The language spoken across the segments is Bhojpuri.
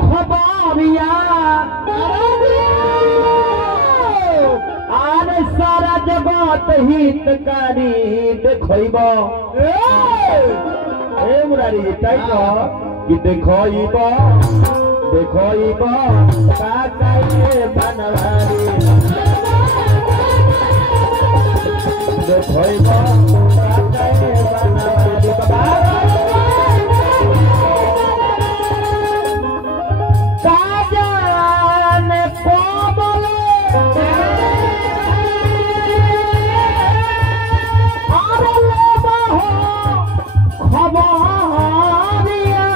खबरिया आरे सारा जगत हितकारी देखब ए मुरारी टाइप कि देखब देखब काकाए बनवारी देखब काकाए बनवारी काजन कोमल आरे लेबा हो खबरिया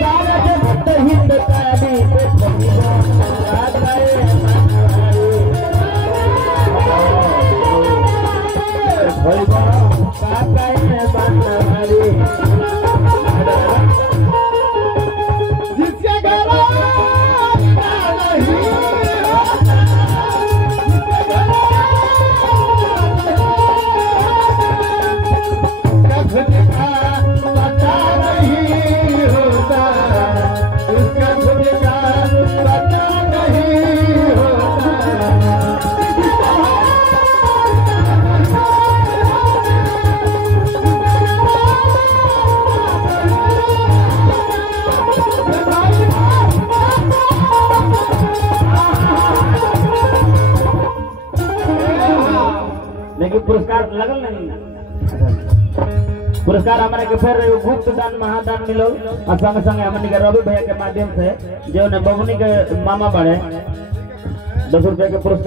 सारा जगत हितकारी देखब काकाए लेकिन पुरस्कार लगल नहीं पुरस्कार हमारे के फिर गुप्त दान महादान मिलो और संग संग हमने के रवि भैया के माध्यम से जो ने बबनी के मामा बड़े 10 रुपया के पुरस्कार।